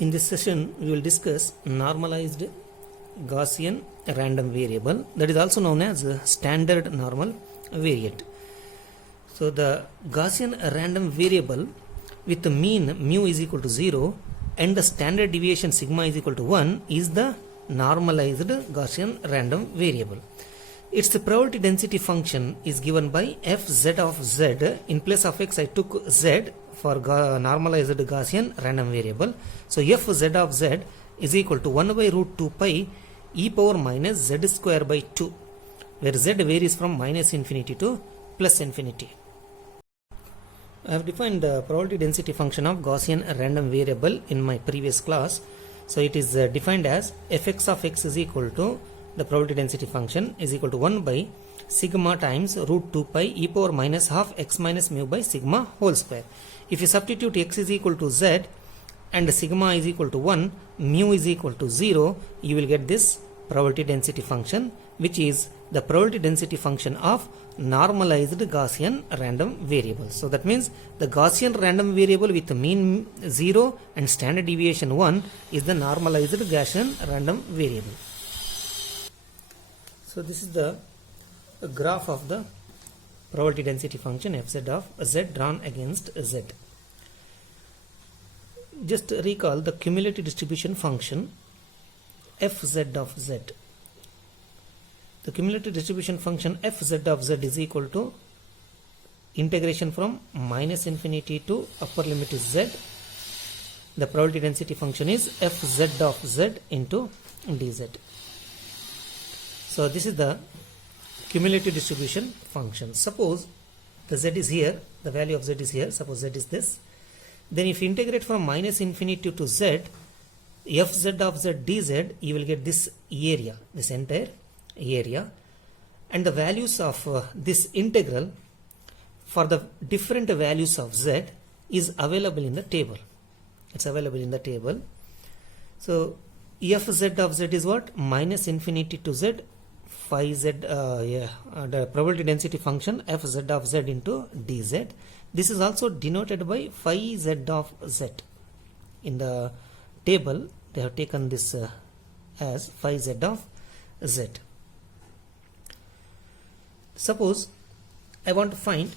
In this session, we will discuss normalized Gaussian random variable, that is also known as standard normal variate. So the Gaussian random variable with the mean mu is equal to 0 and the standard deviation sigma is equal to 1 is the normalized Gaussian random variable. Its probability density function is given by fz of z. In place of x I took z for normalized Gaussian random variable. So fz of z is equal to 1 by root 2 pi e power minus z square by 2, where z varies from minus infinity to plus infinity. I have defined the probability density function of Gaussian random variable in my previous class. So it is defined as fx of x is equal to the probability density function is equal to 1 by sigma times root 2 pi e power minus half x minus mu by sigma whole square. If you substitute x is equal to z and sigma is equal to 1, mu is equal to 0, you will get this probability density function, which is the probability density function of normalized Gaussian random variable. So that means the Gaussian random variable with mean 0 and standard deviation 1 is the normalized Gaussian random variable. So this is the graph of the probability density function fz of z drawn against z. Just recall the cumulative distribution function fz of z. The cumulative distribution function fz of z is equal to integration from minus infinity to upper limit is z. The probability density function is fz of z into dz. So this is the cumulative distribution function. Suppose the z is here, the value of z is here, suppose z is this. Then if you integrate from minus infinity to z, fz of z dz, you will get this area, this entire area, and the values of this integral for the different values of z is available in the table. It's available in the table. So fz of z is what? Minus infinity to z phi z, the probability density function fz of z into dz. This is also denoted by phi z of z. In the table they have taken this as phi z of z. Suppose I want to find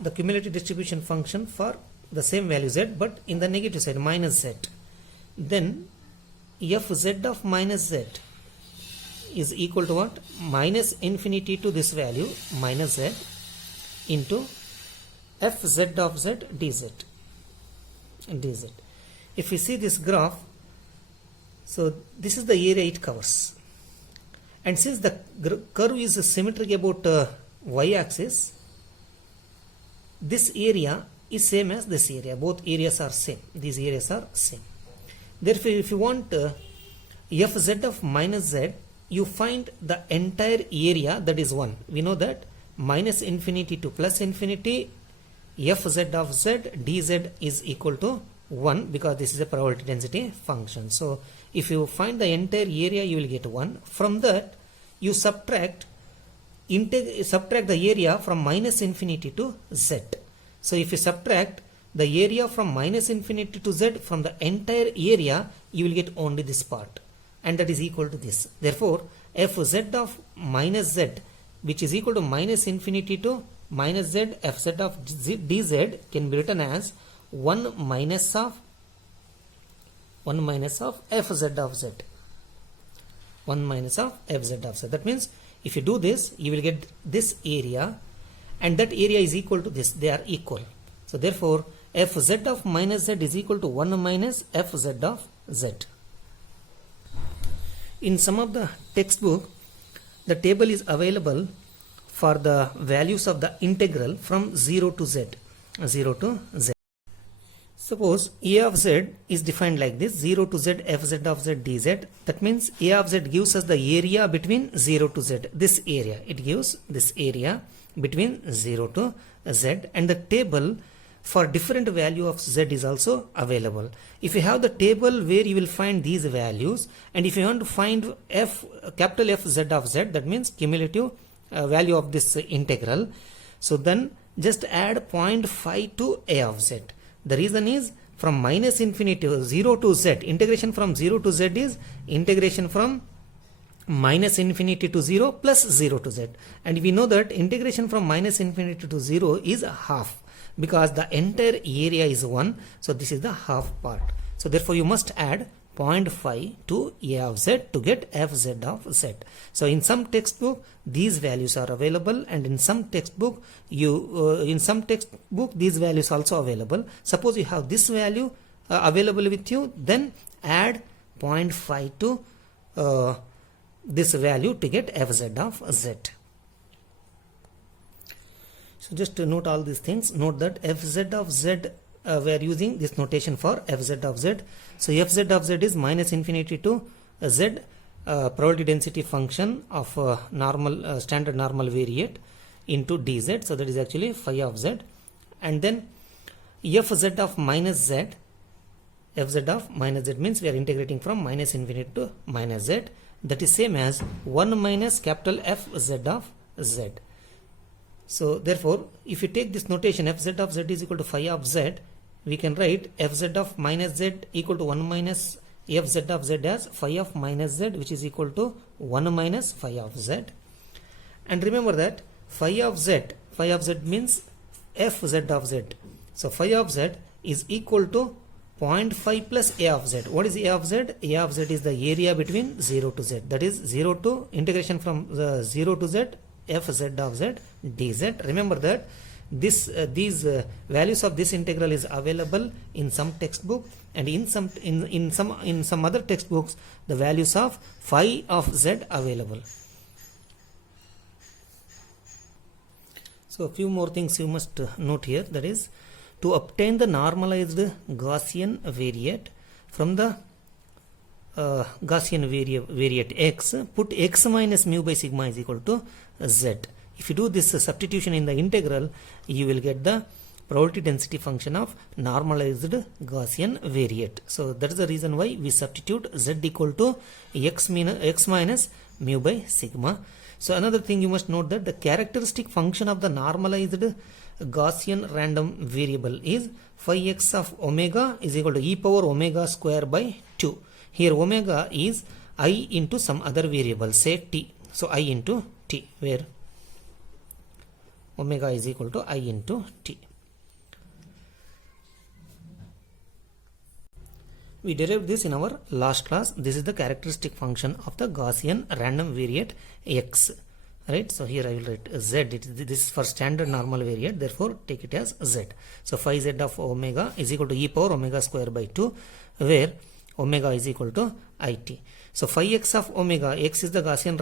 the cumulative distribution function for the same value z but in the negative side, minus z. Then fz of minus z is equal to what? Minus infinity to this value minus z into fz of z dz. If you see this graph, so this is the area it covers, and since the curve is symmetric about y-axis, this area is same as this area. Both areas are same. These areas are same. Therefore, if you want fz of minus z, you find the entire area, that is 1. We know that minus infinity to plus infinity fz of z dz is equal to 1 because this is a probability density function. So if you find the entire area, you will get 1. From that you subtract the area from minus infinity to z. So if you subtract the area from minus infinity to z from the entire area, you will get only this part, and that is equal to this. Therefore fz of minus z, which is equal to minus infinity to minus z fz of dz, can be written as 1 minus of fz of z. 1 minus of fz of z. That means if you do this, you will get this area, and that area is equal to this. They are equal. So therefore fz of minus z is equal to 1 minus fz of z. In some of the textbook, the table is available for the values of the integral from 0 to z. Suppose a of z is defined like this: 0 to z fz of z dz. That means a of z gives us the area between 0 to z. This area, it gives this area between 0 to z, and the table for different value of z is also available. If you have the table where you will find these values, and if you want to find capital F z of z, that means cumulative value of this integral, so then just add 0.5 to a of z. The reason is from minus infinity to 0 to z. Integration from 0 to z is integration from minus infinity to 0 plus 0 to z, and we know that integration from minus infinity to 0 is half, because the entire area is 1, so this is the half part. So therefore you must add 0.5 to a of z to get fz of z. So in some textbook these values are available, and in some textbook these values also available. Suppose you have this value available with you, then add 0.5 to this value to get fz of z. So just to note all these things, note that fz of z, we are using this notation for fz of z. So fz of z is minus infinity to z, probability density function of normal standard normal variate into dz. So that is actually phi of z, and then fz of minus z, fz of minus z means we are integrating from minus infinity to minus z. That is same as 1 minus capital fz of z. So therefore if you take this notation fz of z is equal to phi of z, we can write fz of minus z equal to 1 minus fz of z as phi of minus z, which is equal to 1 minus phi of z. And remember that phi of z means fz of z. So phi of z is equal to 0.5 plus a of z. What is a of z? A of z is the area between 0 to z. That is 0 to integration from 0 to z fz of z dz. Remember that these values of this integral is available in some textbook, and in some other textbooks the values of phi of z available. So a few more things you must note here, that is to obtain the normalized Gaussian variate from the Gaussian variate x, put x minus mu by sigma is equal to z. If you do this substitution in the integral, you will get the probability density function of normalized Gaussian variate. So that is the reason why we substitute z equal to x minus mu by sigma. So another thing you must note that the characteristic function of the normalized Gaussian random variable is phi x of omega is equal to e power omega square by 2. Here omega is I into some other variable, say t. So I into t, where omega is equal to I into t. We derived this in our last class. This is the characteristic function of the Gaussian random variate x. Right, so here I will write z. This is for standard normal variate, therefore take it as z. So phi z of omega is equal to e power omega square by 2, where omega is equal to it. So phi x of omega, x is the Gaussian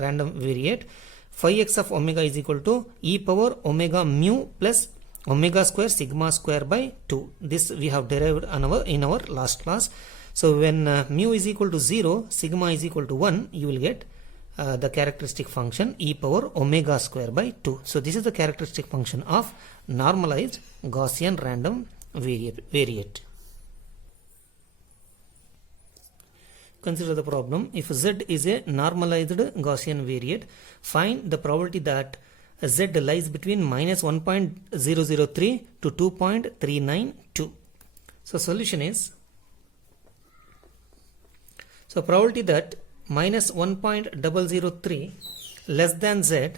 random variate, phi x of omega is equal to e power omega mu plus omega square sigma square by 2. This we have derived in our last class. So when mu is equal to 0, sigma is equal to 1, you will get the characteristic function e power omega square by 2. So this is the characteristic function of normalized Gaussian random variate. Consider the problem. If z is a normalized Gaussian variate, find the probability that z lies between minus 1.003 to 2.392. So solution is, so probability that minus 1.003 less than z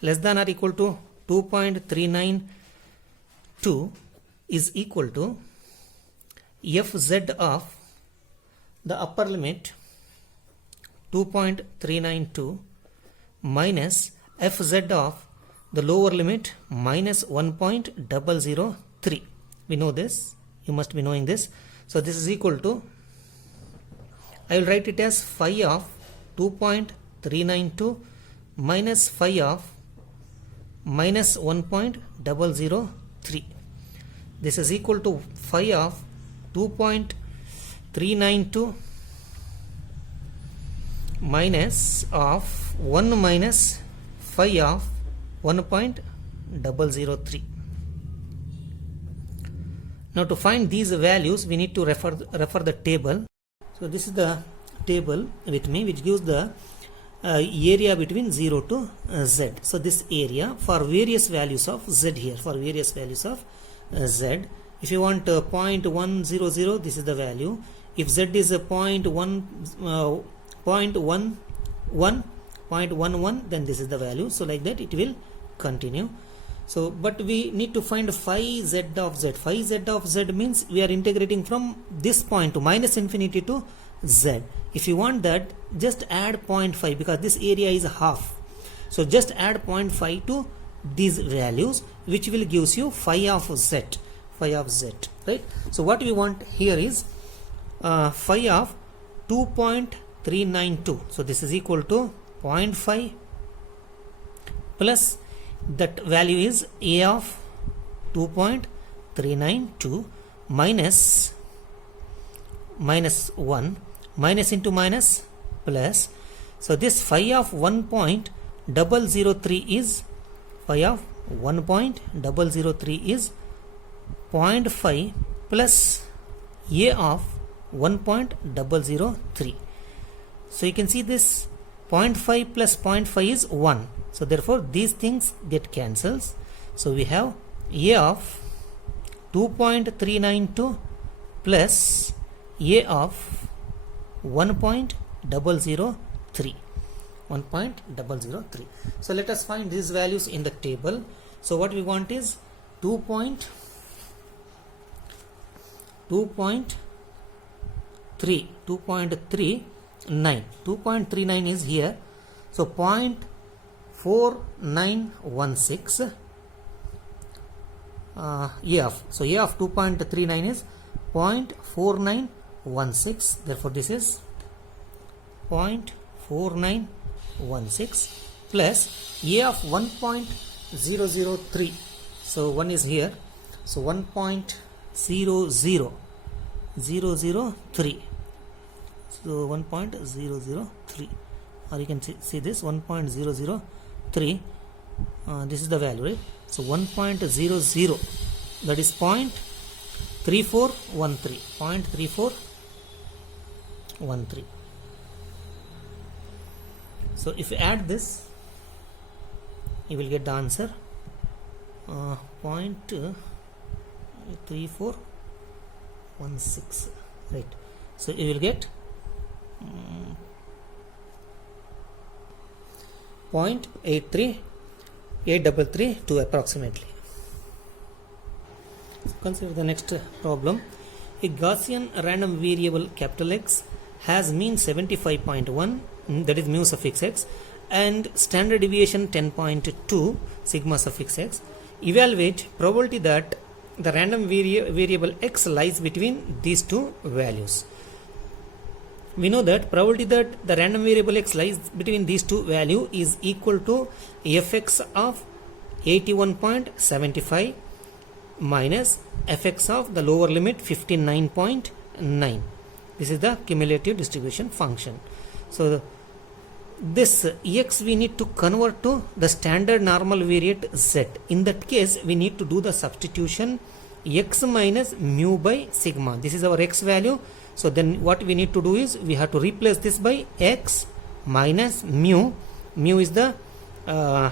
less than or equal to 2.392 is equal to fz of the upper limit 2.392 minus fz of the lower limit minus 1.003. We know this, you must be knowing this. So this is equal to, I will write it as phi of 2.392 minus phi of minus 1.003. This is equal to phi of 2.392 minus of 1 minus phi of 1.003. Now to find these values we need to refer the table. So this is the table with me, which gives the area between 0 to z. So this area for various values of z here, for various values of z, If you want 0.100, this is the value. If z is a 0.11, then this is the value. So like that it will continue. So but we need to find phi z of z. Phi z of z means we are integrating from this point to minus infinity to z. If you want that, just add 0.5 because this area is half. So just add 0.5 to these values, which will gives you phi of z. Phi of z, right? So what we want here is phi of 2.392. So this is equal to 0.5 plus that value is a of 2.392 minus 1, minus into minus plus. So this phi of 1.003 is phi of 1.003 is 0.5 plus a of 1.003. So you can see this 0.5 plus 0.5 is 1. So therefore these things get cancels. So we have a of 2.392 plus a of 1.003. 1.003. So let us find these values in the table. So what we want is 2.39 is here. So 0.4916 AF. So A of 2.39 is 0.4916. Therefore this is 0.4916 plus A of 1.003. So 1 is here. So 1.003. So 1.003, or you can see this 1.003. This is the value, right? So 1.00, that is 0.3413. 0.3413. So if you add this, you will get the answer 0.3416, right? So you will get 0.83833 approximately. Consider the next problem. A Gaussian random variable capital X has mean 75.1, that is mu suffix x, and standard deviation 10.2 sigma suffix x. Evaluate probability that the random variable x lies between these two values. We know that probability that the random variable x lies between these two values is equal to fx of 81.75 minus fx of the lower limit 59.9. This is the cumulative distribution function. So this x we need to convert to the standard normal variate z. In that case we need to do the substitution x minus mu by sigma. This is our x value. So then what we need to do is we have to replace this by x minus mu. Mu is the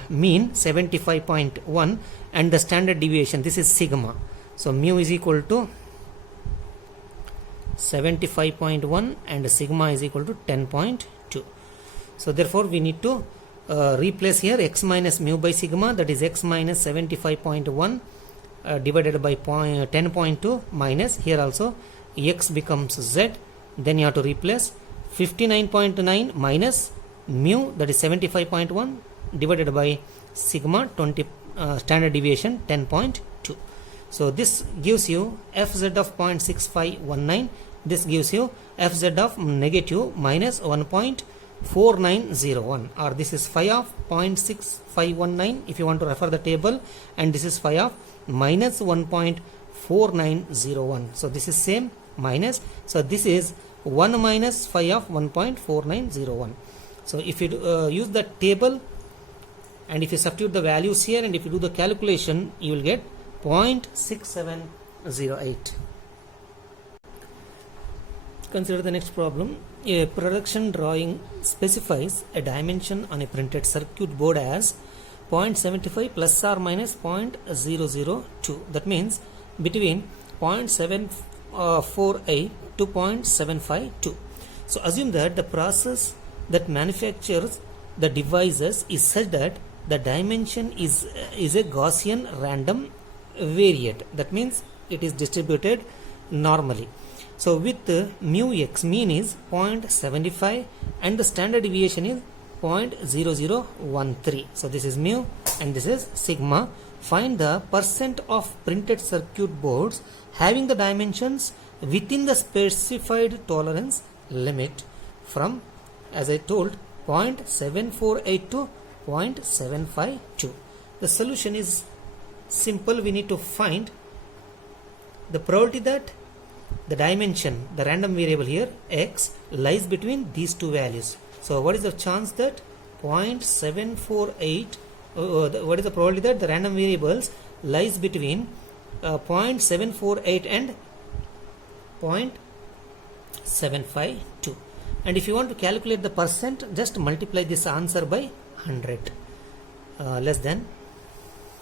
mean 75.1 and the standard deviation, this is sigma. So mu is equal to 75.1 and sigma is equal to 10.2. So therefore we need to replace here x minus mu by sigma, that is x minus 75.1 divided by 10.2 minus here also x becomes z. Then you have to replace 59.9 minus mu, that is 75.1 divided by sigma 20 standard deviation 10.2. So this gives you fz of 0.6519. This gives you fz of negative minus 1.4901, or this is phi of 0.6519 if you want to refer the table, and this is phi of minus 1.4901. So this is same minus. So this is 1 minus phi of 1.4901. So if you use the table and if you substitute the values here and if you do the calculation, you will get 0.6708. Consider the next problem. A production drawing specifies a dimension on a printed circuit board as 0.75 plus or minus 0.002. That means between 0.748 to 0.752. So assume that the process that manufactures the devices is such that the dimension is a Gaussian random variate. That means it is distributed normally. So with mu x, mean is 0.75 and the standard deviation is 0.0013. So this is mu and this is sigma. Find the percent of printed circuit boards having the dimensions within the specified tolerance limit from, as I told, 0.748 to 0.752. The solution is simple. We need to find the probability that the dimension, the random variable here x, lies between these two values. So what is the chance that 0.748, what is the probability that the random variables lies between 0.748 and 0.752? And if you want to calculate the percent, just multiply this answer by 100, less than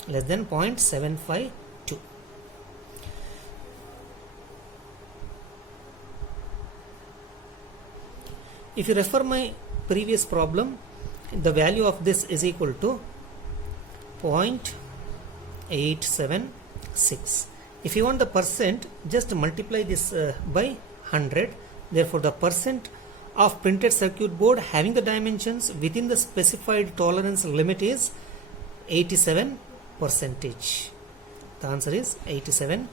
0.752. If you refer my previous problem, the value of this is equal to 0.876. If you want the percent, just multiply this by 100. Therefore, the percent of printed circuit board having the dimensions within the specified tolerance limit is 87%. The answer is 87%.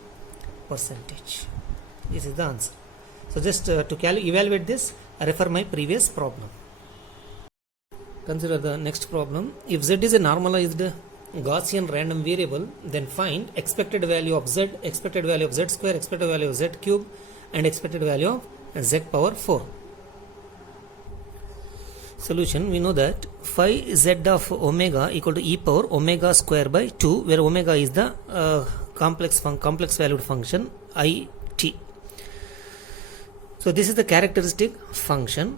This is the answer. So just to evaluate this, I refer my previous problem. Consider the next problem. If z is a normalized Gaussian random variable, then find expected value of z, expected value of z square, expected value of z cube, and expected value of z power 4. Solution: we know that phi z of omega equal to e power omega square by 2, where omega is the complex valued function I t. So this is the characteristic function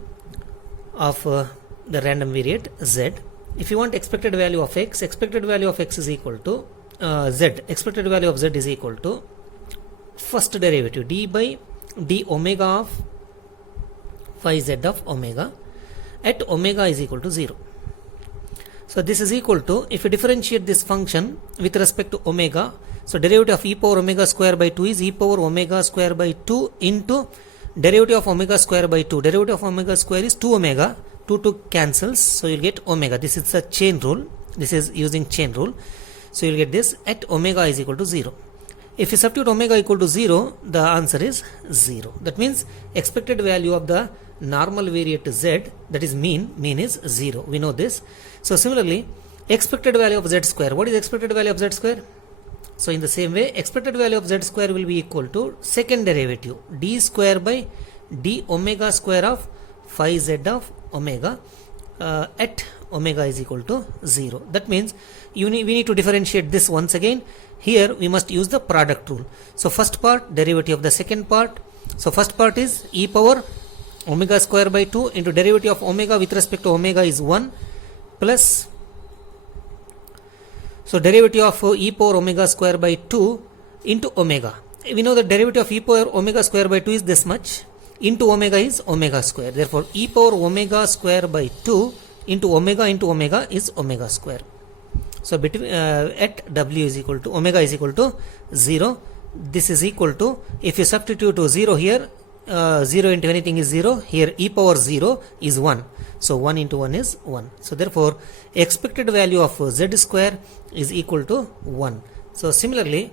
of the random variate z. If you want expected value of x, expected value of x is equal to z. Expected value of z is equal to first derivative d by d omega of phi z of omega at omega is equal to 0. So this is equal to, if you differentiate this function with respect to omega, so derivative of e power omega square by 2 is e power omega square by 2 into derivative of omega square by 2. Derivative of omega square is 2 omega. 2 cancels, so you'll get omega. This is a chain rule. This is using chain rule. So you'll get this at omega is equal to 0. If you substitute omega equal to 0, the answer is 0. That means expected value of the normal variate z, that is mean is 0. We know this. So similarly, expected value of z square. What is expected value of z square? So in the same way, expected value of z square will be equal to second derivative d square by d omega square of phi z of omega at omega is equal to 0. That means we need to differentiate this once again. Here we must use the product rule. So first part, derivative of the second part. So first part is e power omega square by 2 into derivative of omega with respect to omega is 1 plus, so derivative of e power omega square by 2 into omega. We know the derivative of e power omega square by 2 is this much, into omega is omega square. Therefore e power omega square by 2 into omega is omega square. So between at w is equal to omega is equal to 0. This is equal to, if you substitute 0 here, 0 into anything is 0. Here e power 0 is 1. So 1 into 1 is 1. So therefore expected value of z square is equal to 1. So similarly,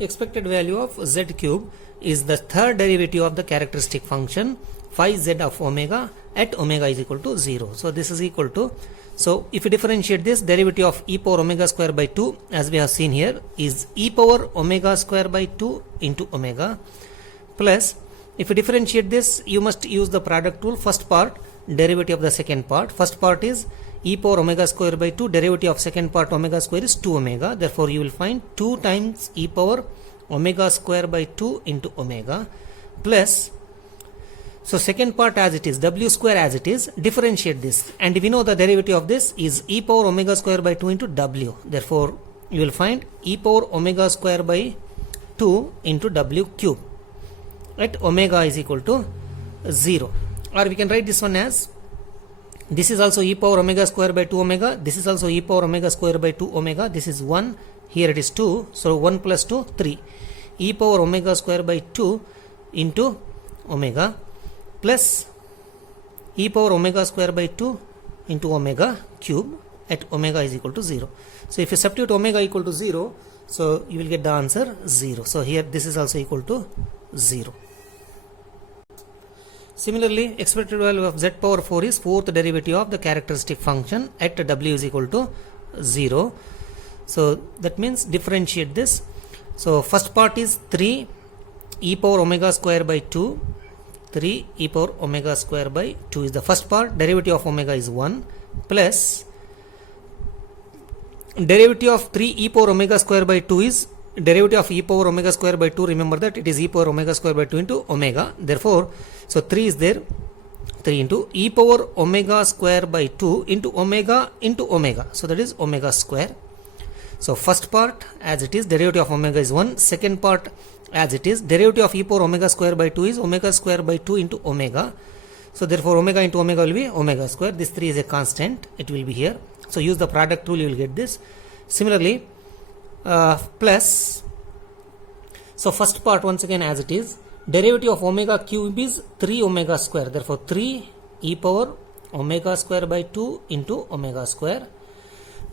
expected value of z cube is the third derivative of the characteristic function phi z of omega at omega is equal to 0. So this is equal to, so if you differentiate this, derivative of e power omega square by 2 as we have seen here is e power omega square by 2 into omega plus, if you differentiate this, you must use the product rule. First part, derivative of the second part. First part is e power omega square by 2, derivative of second part omega square is 2 omega. Therefore you will find 2 times e power omega square by 2 into omega plus, so second part as it is, w square as it is, differentiate this, and we know the derivative of this is e power omega square by 2 into w. Therefore you will find e power omega square by 2 into w cube at omega is equal to 0. Or we can write this one as, this is also e power omega square by 2 omega, this is also e power omega square by 2 omega, this is 1, here it is 2, so 1 plus 2, 3. E power omega square by 2 into omega plus e power omega square by 2 into omega cube at omega is equal to 0. So if you substitute omega equal to 0, so you will get the answer 0. So here this is also equal to 0. Similarly, expected value of z power 4 is fourth derivative of the characteristic function at w is equal to 0. So that means differentiate this. So first part is 3 e power omega square by 2. 3 e power omega square by 2 is the first part. Derivative of omega is 1 plus derivative of 3 e power omega square by 2 is derivative of e power omega square by 2. Remember that it is e power omega square by 2 into omega. Therefore, so 3 is there. 3 into e power omega square by 2 into omega. So that is omega square. So first part as it is, derivative of omega is 1. Second part as it is, derivative of e power omega square by 2 is omega square by 2 into omega. So therefore omega into omega will be omega square. This 3 is a constant. It will be here. So use the product rule, you will get this. Similarly, plus, so first part once again as it is, derivative of omega cube is 3 omega square. Therefore 3 e power omega square by 2 into omega square.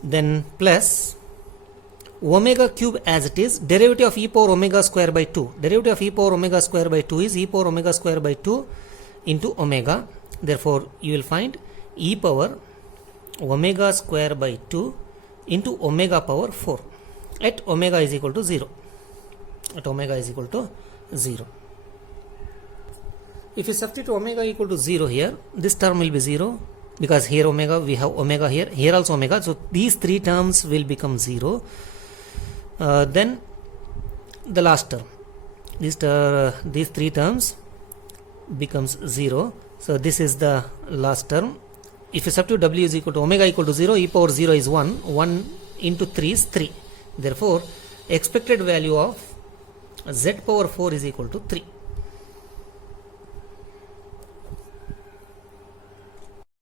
Then plus omega cube as it is, derivative of e power omega square by 2. Derivative of e power omega square by 2 is e power omega square by 2 into omega. Therefore you will find e power omega square by 2 into omega power 4 at omega is equal to 0. At omega is equal to 0. If you substitute omega equal to 0 here, this term will be 0 because here omega, we have omega here, here also omega. So these three terms will become 0. Then the last term, these three terms becomes 0. So this is the last term. If you substitute w is equal to omega equal to 0, e power 0 is 1, 1 into 3 is 3. Therefore, expected value of z power 4 is equal to 3.